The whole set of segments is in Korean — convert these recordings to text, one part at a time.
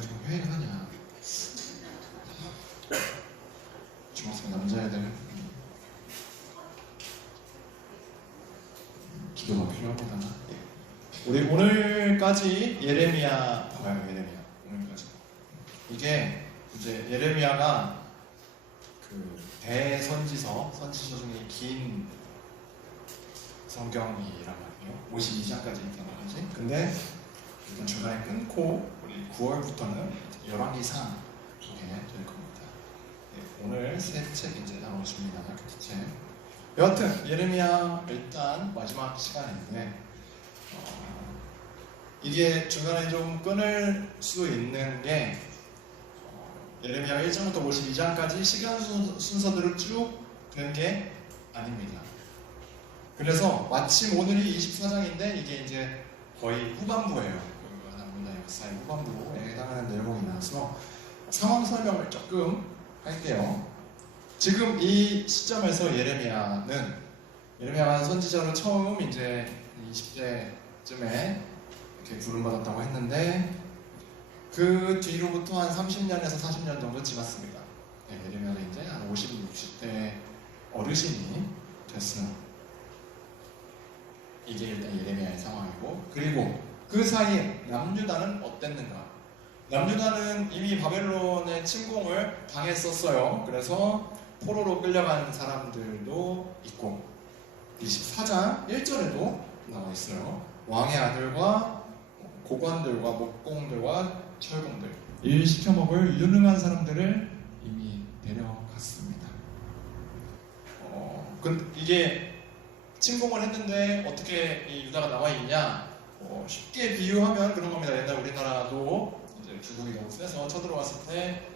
왜 좀 회의하냐. 중학생 남자애들 기도가 필요합니다. 우리 오늘까지 예레미야 봐봐요. 예레미야 오늘까지 이게 이제 예레미야가 그 대선지서 중에 긴 성경이란 말이에요. 52장까지 있단 말이지. 근데 일단 중간에 끊고 우리 9월부터는 열왕기상 보게 될 겁니다. 네, 오늘 새 책 이제 나오십니다. 그 책. 여하튼 예레미야 일단 마지막 시간인데 이게 중간에 좀 끊을 수 있는 게 예레미야 1장부터 52장까지 시간 순서대로 쭉 된 게 아닙니다. 그래서 마침 오늘이 24장인데 이게 이제 거의 후반부예요. 남문다 역사의 후반부에 해당하는 내용이 나와서 상황 설명을 조금 할게요. 지금 이 시점에서 예레미야가 선지자로 처음 이제 20대쯤에 이렇게 부름받았다고 했는데 그 뒤로부터 한 30년에서 40년 정도 지났습니다. 네, 예레미야가 이제 한 50, 60대 어르신이 됐어요. 이게 일단 예레미야의 상황이고, 그리고 그 사이에 남유다는 어땠는가? 남유다는 이미 바벨론의 침공을 당했었어요. 그래서 포로로 끌려간 사람들도 있고 24장 1절에도 나와 있어요. 왕의 아들과 고관들과 목공들과 철공들, 일 시켜먹을 유능한 사람들을 이미 데려갔습니다. 이게 침공을 했는데 어떻게 이 유다가 나와 있냐? 쉽게 비유하면 그런 겁니다. 옛날 우리나라도 이제 중국이 너무 세서 쳐들어왔을 때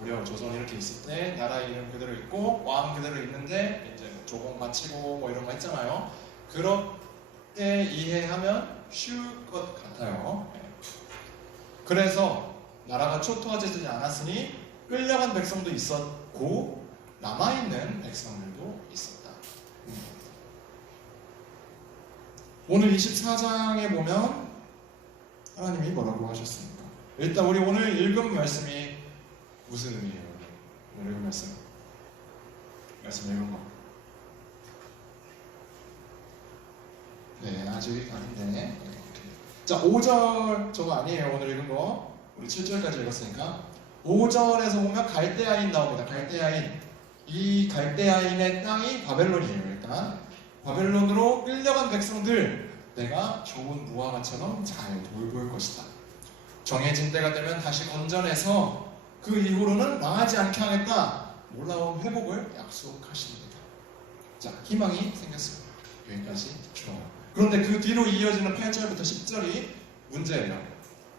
고려, 조선 이렇게 있을 때 나라 이름 그대로 있고 왕 그대로 있는데 이제 조공 마치고 뭐 이런 거 했잖아요. 그렇게 이해하면 쉬울 것 같아요. 그래서 나라가 초토화되지 않았으니 끌려간 백성도 있었고 남아있는 백성들도 있었다. 오늘 24장에 보면 하나님이 뭐라고 하셨습니까? 일단 우리 오늘 읽은 말씀이 무슨 의미예요? 오늘 읽은 말씀 읽은 거. 네, 아직 아닌데. 자, 5절 저거 아니에요. 오늘 읽은 거. 우리 7절까지 읽었으니까 5절에서 보면 갈대아인 나옵니다. 갈대아인. 이 갈대아인의 땅이 바벨론이에요. 일단 바벨론으로 끌려간 백성들 내가 좋은 무화과처럼 잘 돌볼 것이다. 정해진 때가 되면 다시 건져내서 그 이후로는 망하지 않게 하겠다. 놀라운 회복을 약속하십니다. 자, 희망이 생겼습니다. 여기까지 좋아요. 그런데 그 뒤로 이어지는 8절부터 10절이 문제예요.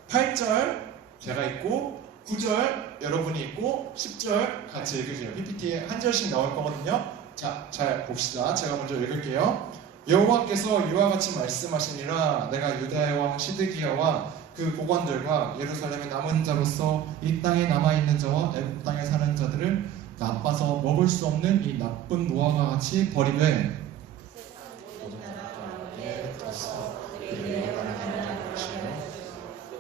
8절 제가 있고 9절 여러분이 있고 10절 같이 읽으세요. PPT에 한 절씩 나올 거거든요. 자, 잘 봅시다. 제가 먼저 읽을게요. 여호와께서 이와 같이 말씀하시니라. 내가 유다의 왕 시드기야와 그 고관들과 예루살렘의 남은 자로서 이 땅에 남아있는 자와 애굽 땅에 사는 자들을 나빠서 먹을 수 없는 이 나쁜 무화과 같이 버리되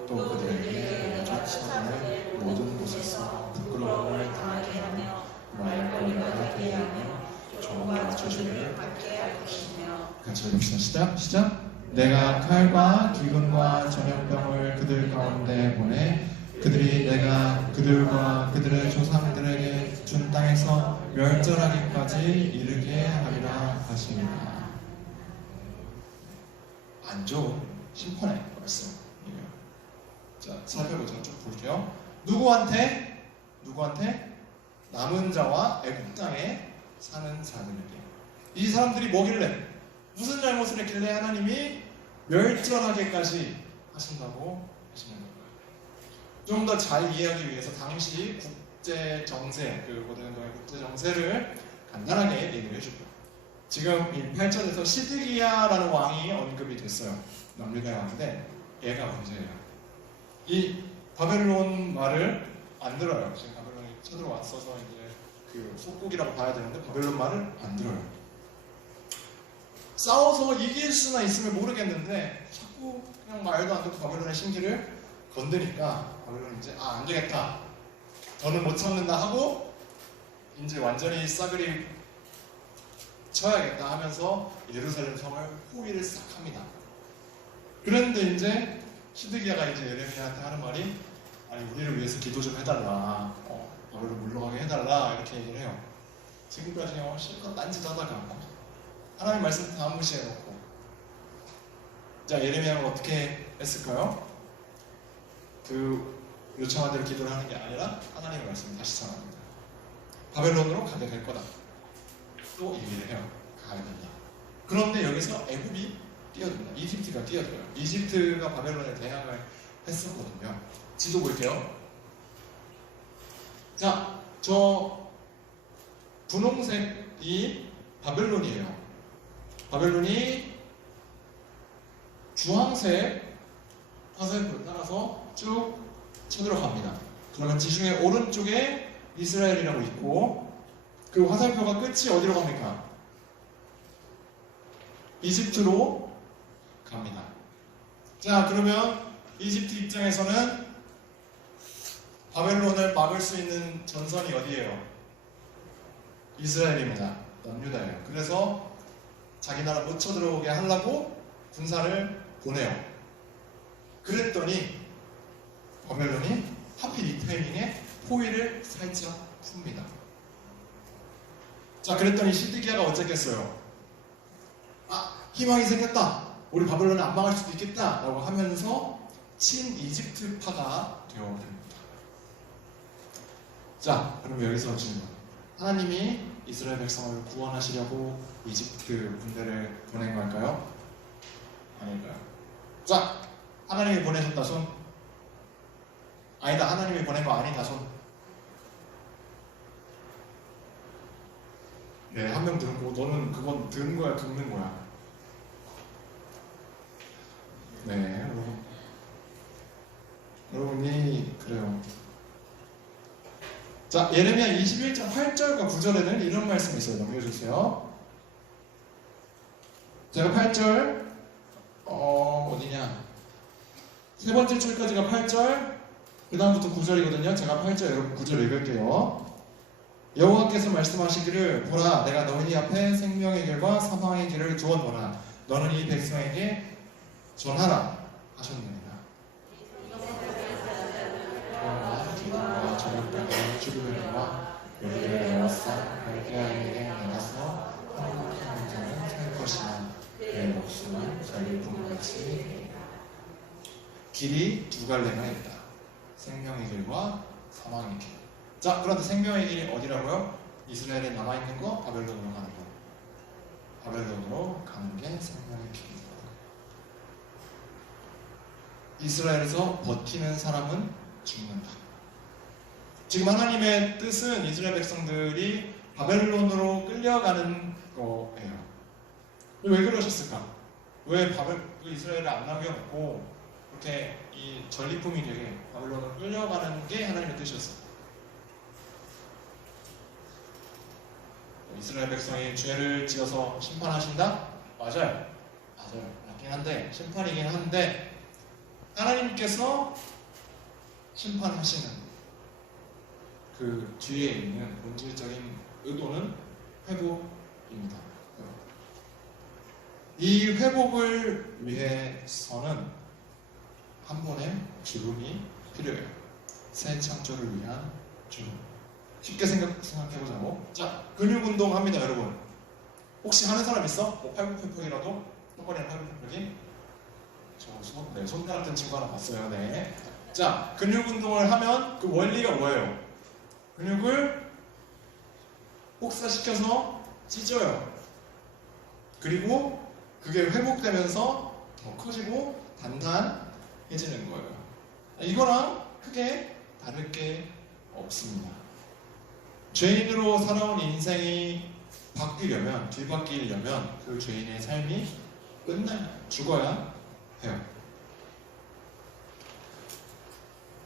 또 그들에게 쫓아가는 모든 곳에서 부끄러움을 당하게 하며 말거리가 되게 하며 조롱과 저주를 받게 할 것이며. 같이 읽읍시다. 시작. 내가 칼과 기근과 전염병을 그들 가운데 보내 그들이 내가 그들과 그들의 조상들에게 준 땅에서 멸절하기까지 이르게 하리라 하시니라. 안 좋은 심판의 말씀이에요. 자, 살펴보자. 쭉 볼게요. 누구한테? 남은 자와 애굽 땅에 사는 자들에게. 이 사람들이 뭐길래? 무슨 잘못을 했길래 하나님이 멸절하게까지 하신다고 하시는 건가요? 좀 더 잘 이해하기 위해서 당시 국제 정세, 그 고등학교의 국제 정세를 간단하게 얘기를 해줄게요. 지금 이 8절에서 시드기야라는 왕이 언급이 됐어요. 남유다의 왕인데 얘가 문제예요. 이 바벨론 말을 안 들어요. 지금 바벨론이 쳐들어왔어서 이제 그 속국이라고 봐야 되는데 바벨론 말을 안 들어요. 싸워서 이길 수나 있으면 모르겠는데 자꾸 그냥 말도 안 듣고 바벨론의 신기를 건드니까 바벨론이 이제 안 되겠다. 더는 못 참는다 하고 이제 완전히 싸그리 쳐야겠다 하면서 예루살렘 성을 포위를 싹 합니다. 그런데 이제 시드기야가 이제 예레미야한테 하는 말이 아니 우리를 위해서 기도 좀 해달라. 바벨론 물러가게 해달라 이렇게 얘기를 해요. 지금까지 실컷 딴짓하다가 하나님 말씀 다 무시해놓고 자 예레미야가 어떻게 했을까요? 그 요청한 대로 기도를 하는 게 아니라 하나님의 말씀을 다시 전합니다. 바벨론으로 가게 될 거다. 또 얘기를 해요. 가야 된다. 그런데 여기서 애굽이 뛰어듭니다. 이집트가 뛰어들어요. 이집트가 바벨론에 대항을 했었거든요. 지도 볼게요. 자, 저 분홍색이 바벨론이에요. 바벨론이 주황색 화살표를 따라서 쭉 쳐들어갑니다. 그러면 지중해 오른쪽에 이스라엘이라고 있고 그 화살표가 끝이 어디로 갑니까? 이집트로 갑니다. 자, 그러면 이집트 입장에서는 바벨론을 막을 수 있는 전선이 어디예요? 이스라엘입니다. 남유다예요. 그래서 자기 나라 못 쳐들어오게 하려고 군사를 보내요. 그랬더니 바벨론이 하필 이 타이밍에 포위를 살짝 풉니다. 자, 그랬더니 시드기야가 어쨌겠어요? 희망이 생겼다. 우리 바벨론을 안 망할 수도 있겠다. 라고 하면서 친이집트파가 되어버립니다. 자, 그럼 여기서 질문. 하나님이 이스라엘 백성을 구원하시려고 이집트 군대를 보낸 걸까요? 아닐까요? 자, 하나님이 보내셨다 손. 아니다, 하나님이 보낸 거 아니다 손. 네, 한 명 들고 너는 그건 든 거야, 긁는 거야. 네, 여러분이 그래요. 자, 예레미야 21장 8절과 9절에는 이런 말씀이 있어요. 넘겨주세요. 제가 8절 어디냐? 세 번째 줄까지가 8절, 그 다음부터 9절이거든요. 제가 8절 여러분 9절 읽을게요. 여호와께서 말씀하시기를 보라, 내가 너희 앞에 생명의 길과 사망의 길을 두었노라. 너는 이 백성에게 전하라 하셨느니라. 그러나 기도와 저녁병과 죽음과 너희를 내어서 갈대아에게 내가서 한국하는 자는 살 것이나 내 목숨은 전리품같이 길이 두 갈래가 있다. 생명의 길과 사망의 길. 자, 그런데 생명의 길이 어디라고요? 이스라엘에 남아있는 거, 바벨론으로 가는 거. 바벨론으로 가는 게 생명의 길입니다. 이스라엘에서 버티는 사람은 죽는다. 지금 하나님의 뜻은 이스라엘 백성들이 바벨론으로 끌려가는 거예요. 왜 그러셨을까? 왜 이스라엘을 안 남겨놓고 이렇게 이 전리품이 되게 바벨론으로 끌려가는 게 하나님의 뜻이었어요. 이스라엘 백성이 죄를 지어서 심판하신다? 맞아요. 맞긴 한데, 심판이긴 한데 하나님께서 심판하시는 그 뒤에 있는 본질적인 의도는 회복입니다. 이 회복을 위해서는 한 번의 죽음이 필요해요. 새 창조를 위한 죽음. 쉽게 생각해보자고. 자, 근육운동 합니다, 여러분. 혹시 하는 사람 있어? 뭐 팔굽혀펴기라도? 턱걸이나 팔굽혀펴기? 손가락 든 친구 하나 봤어요. 네. 자, 근육운동을 하면 그 원리가 뭐예요? 근육을 혹사시켜서 찢어요. 그리고 그게 회복되면서 더 커지고 단단해지는 거예요. 이거랑 크게 다를 게 없습니다. 죄인으로 살아온 인생이 바뀌려면, 뒤바뀌려면 그 죄인의 삶이 끝나야, 죽어야 해요.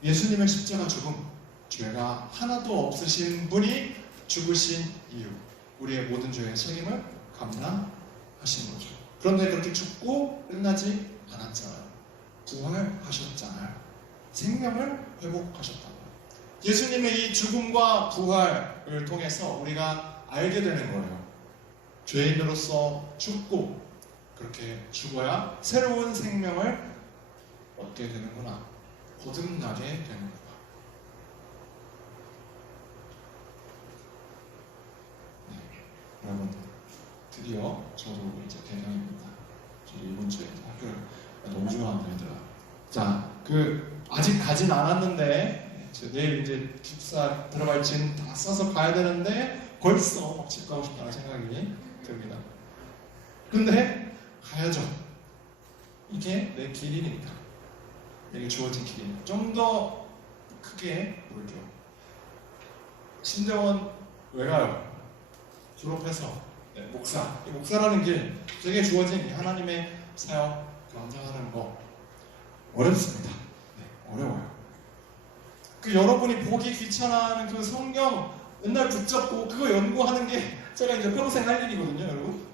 예수님의 십자가 죽음, 죄가 하나도 없으신 분이 죽으신 이유, 우리의 모든 죄의 책임을 감당하신 거죠. 그런데 그렇게 죽고 끝나지 않았잖아요. 부활하셨잖아요. 생명을 회복하셨다. 예수님의 이 죽음과 부활을 통해서 우리가 알게 되는 거예요. 죄인으로서 죽고 그렇게 죽어야 새로운 생명을 얻게 되는구나. 거듭나게 되는구나. 네, 여러분 드디어 저도 이제 개강입니다. 저 이번 주에 학교를 너무 좋아하는 애들아. 자, 아직 가진 않았는데 내일 이제 기숙사 들어갈 짐 다 싸서 가야 되는데 벌써 막 집 가고 싶다는 생각이 듭니다. 근데 가야죠. 이게 내 길이니까. 내게 주어진 길이니까. 좀 더 크게 볼게요. 신대원 왜 가요? 졸업해서 목사. 이 목사라는 길, 제게 주어진 이 하나님의 사역 감당하는 거 어렵습니다. 네, 어려워요. 여러분이 보기 귀찮아하는 그 성경 맨날 붙잡고 그거 연구하는 게 제가 이제 평생 할 일이거든요, 여러분.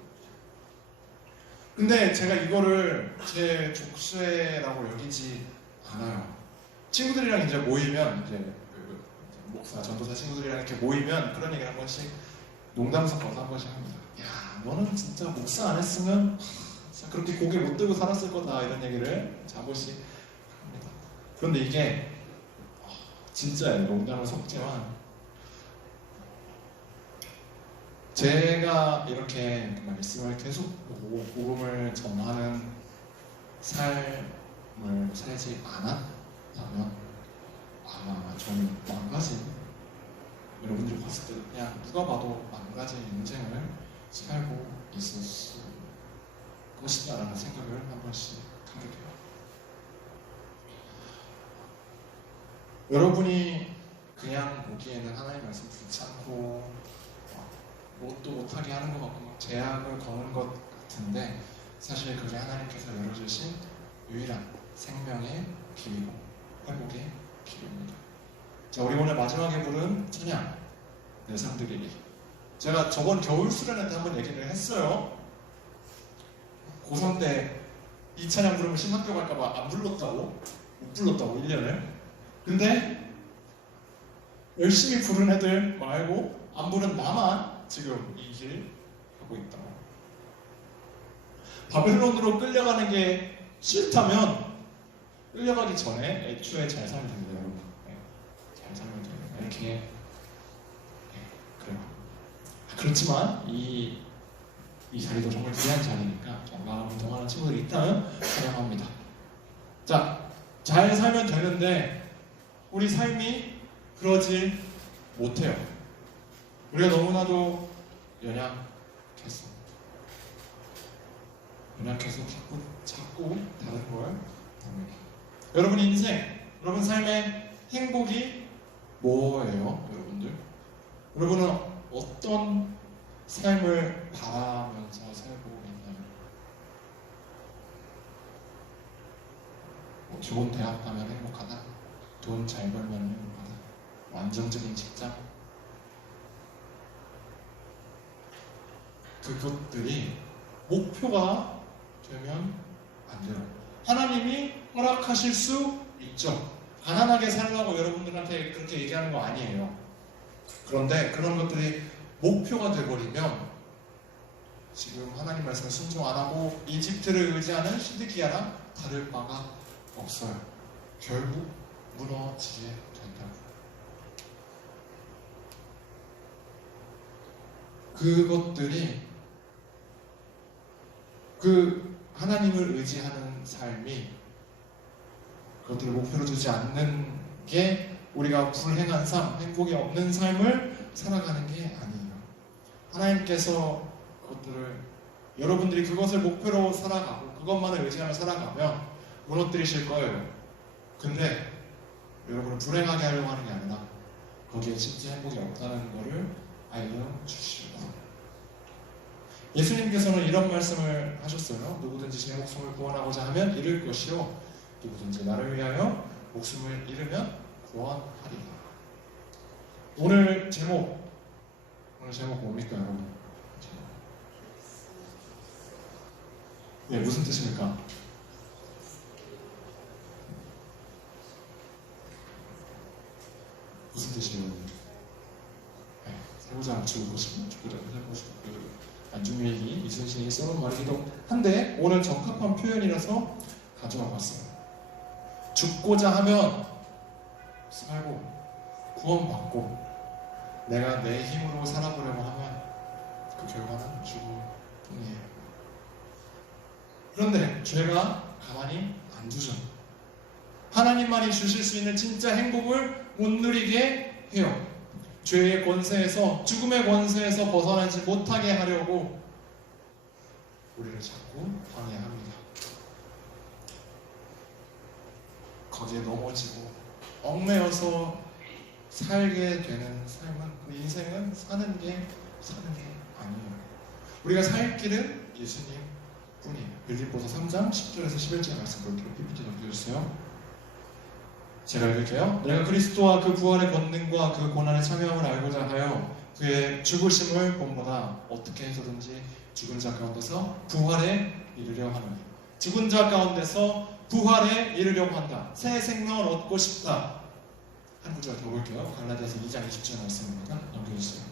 근데 제가 이거를 제 족쇄라고 여기지 않아요. 친구들이랑 이제 모이면 이제 목사, 전도사 친구들이랑 이렇게 모이면 그런 얘기를 한 번씩 농담 섞어서 한 번씩 합니다. 야, 너는 진짜 목사 안 했으면 진짜 그렇게 고개 못 들고 살았을 거다, 이런 얘기를 한 번씩 합니다. 그런데 이게 진짜예요. 농담을 섞지만 제가 이렇게 말씀을 계속 보고 복음을 전하는 삶을 살지 않았다면 아마 저는 망가진, 여러분들이 봤을 때 그냥 누가 봐도 망가진 인생을 살고 있었을 것이다라는 생각을 한 번씩 하게 돼요. 여러분이 그냥 보기에는 하나님 말씀 듣지 않고 뭣도 못하게 하는 것 같고 제약을 거는 것 같은데 사실 그게 하나님께서 열어주신 유일한 생명의 길이고 회복의 길입니다. 자, 우리 오늘 마지막에 부른 찬양 내 상드리리. 제가 저번 겨울 수련회 때 한번 얘기를 했어요. 고3 때 이 찬양 부르면 신학교 갈까봐 안 불렀다고, 못 불렀다고 1년을. 근데 열심히 부른 애들 말고 안 부른 나만 지금 이 길 하고 있다고. 바벨론으로 끌려가는 게 싫다면 끌려가기 전에 애초에 잘 살면 됩니다, 여러분. 잘 살면 됩니다. 이렇게 그래요. 그렇지만 이 자리도 정말 귀한 자리니까 건강한 운동하는 친구들이 있다면 환영합니다. 자, 잘 살면 되는데 우리 삶이 그러지 못해요. 우리가 너무나도 연약해서 자꾸 다른 걸 봅니다. 여러분 인생, 여러분 삶의 행복이 뭐예요, 여러분들? 여러분은 어떤 삶을 바라면서 살고 있나요? 좋은 대학 가면 행복하다? 돈 잘 벌면 행복하다? 안정적인 직장? 그것들이 목표가 되면 안 돼요. 하나님이 허락하실 수 있죠. 가난하게 살라고 여러분들한테 그렇게 얘기하는 거 아니에요. 그런데 그런 것들이 목표가 돼버리면 지금 하나님 말씀을 순종 안 하고 이집트를 의지하는 시드기야랑 다를 바가 없어요. 결국 무너지게 된다고. 그것들이 하나님을 의지하는 삶이 그것들을 목표로 두지 않는 게 우리가 불행한 삶, 행복이 없는 삶을 살아가는 게 아니에요. 하나님께서 그것들을, 여러분들이 그것을 목표로 살아가고 그것만을 의지하며 살아가면 무너뜨리실 거예요. 근데 여러분을 불행하게 하려고 하는 게 아니라 거기에 진짜 행복이 없다는 것을 알려주시고, 예수님께서는 이런 말씀을 하셨어요. 누구든지 제 목숨을 구원하고자 하면 잃을 것이요, 누구든지 나를 위하여 목숨을 잃으면 구원하리라. 오늘 제목 뭡니까, 여러분? 네, 무슨 뜻입니까? 드시는 살고자 죽고 싶은 죽고자 살고 싶은 안중일이 이순신이 써놓은 말이기도 한데 오늘 적합한 표현이라서 가져와 봤어요. 죽고자 하면 살고 구원받고 내가 내 힘으로 살아보려고 하면 그 결과는 죽음뿐이에요. 그런데 죄가 가만히 안 두죠. 하나님만이 주실 수 있는 진짜 행복을 못 누리게 해요. 죄의 권세에서, 죽음의 권세에서 벗어나지 못하게 하려고 우리를 자꾸 방해합니다. 거기에 넘어지고 얽매여서 살게 되는 삶은, 그 인생은 사는 게 아니에요. 우리가 살 길은 예수님 뿐이에요. 빌립보서 3장 10절에서 11절 말씀 볼게요. PPT 넘겨주세요. 제가 읽을게요. 내가 그리스도와 그 부활의 권능과 그 고난에 참여함을 알고자 하여 그의 죽으심을 본보다 어떻게 해서든지 죽은 자 가운데서 부활에 이르려 하노니. 죽은 자 가운데서 부활에 이르려고 한다. 새 생명을 얻고 싶다. 한 구절 더 볼게요. 갈라디아서 2장 20절 말씀입니다. 넘겨주세요.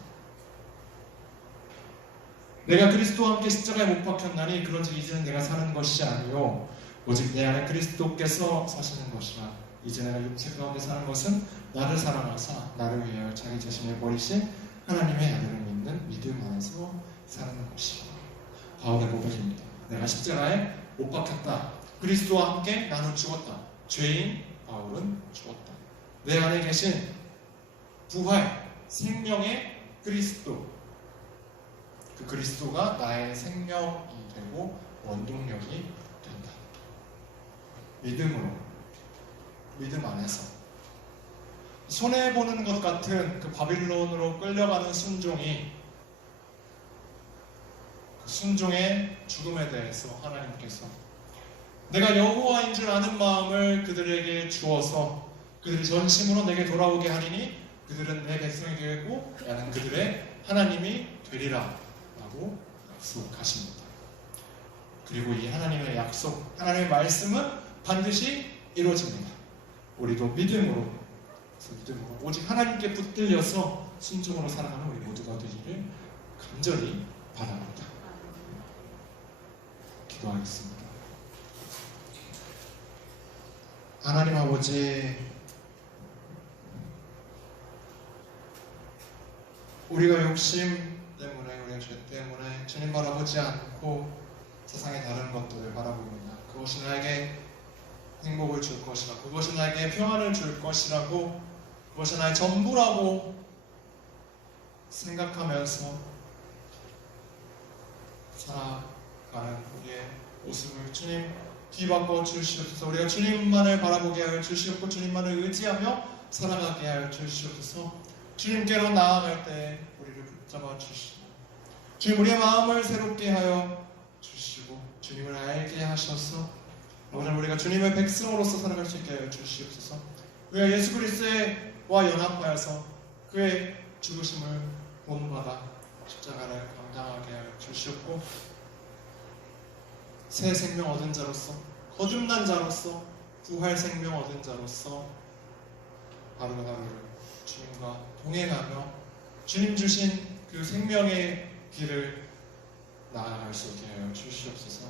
내가 그리스도와 함께 십자가에 못 박혔나니 그런즉 이제는 내가 사는 것이 아니요 오직 내 안에 그리스도께서 사시는 것이라. 이제 내가 육체 가운데 사는 것은 나를 사랑하사 나를 위하여 자기 자신을 버리신 하나님의 아들을 믿는 믿음 안에서 사는 것이라. 바울의 고백입니다. 내가 십자가에 못 박혔다. 그리스도와 함께 나는 죽었다. 죄인 바울은 죽었다. 내 안에 계신 부활, 생명의 그리스도, 그 그리스도가 나의 생명이 되고 원동력이 된다. 믿음으로, 믿음 안에서 손해보는 것 같은 그 바빌론으로 끌려가는 순종이, 그 순종의 죽음에 대해서 하나님께서 내가 여호와인 줄 아는 마음을 그들에게 주어서 그들이 전심으로 내게 돌아오게 하리니 그들은 내 백성이 되고 나는 그들의 하나님이 되리라 라고 약속하십니다. 그리고 이 하나님의 약속, 하나님의 말씀은 반드시 이루어집니다. 우리도 믿음으로 오직 하나님께 붙들려서 순종으로 살아가는 우리 모두가 되기를 간절히 바랍니다. 기도하겠습니다. 하나님 아버지, 우리가 욕심 때문에, 우리가 죄 때문에 주님 바라보지 않고 세상의 다른 것들을 바라봅니다. 그것이 나에게 행복을 줄 것이라, 그것이 나에게 평안을 줄 것이라고, 그것이 나의 전부라고 생각하면서 살아가는 우리의 모습을 주님 뒤바꿔 주시옵소서. 우리가 주님만을 바라보게 하여 주시옵고 주님만을 의지하며 살아가게 하여 주시옵소서. 주님께로 나아갈 때 우리를 붙잡아 주시고 주님 우리의 마음을 새롭게 하여 주시고 주님을 알게 하셔서 오늘 우리가 주님의 백성으로서 살아갈 수 있게 하여 주시옵소서. 우리가 예수 그리스도와 연합하여서 그의 죽으심을 본받아 십자가를 감당하게 하여 주시옵고 새 생명 얻은 자로서, 거듭난 자로서, 부활 생명 얻은 자로서 하루하루를 주님과 동행하며 주님 주신 그 생명의 길을 나아갈 수 있게 하여 주시옵소서.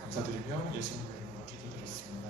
감사드리며 예수님의 이름으로 기도드렸습니다.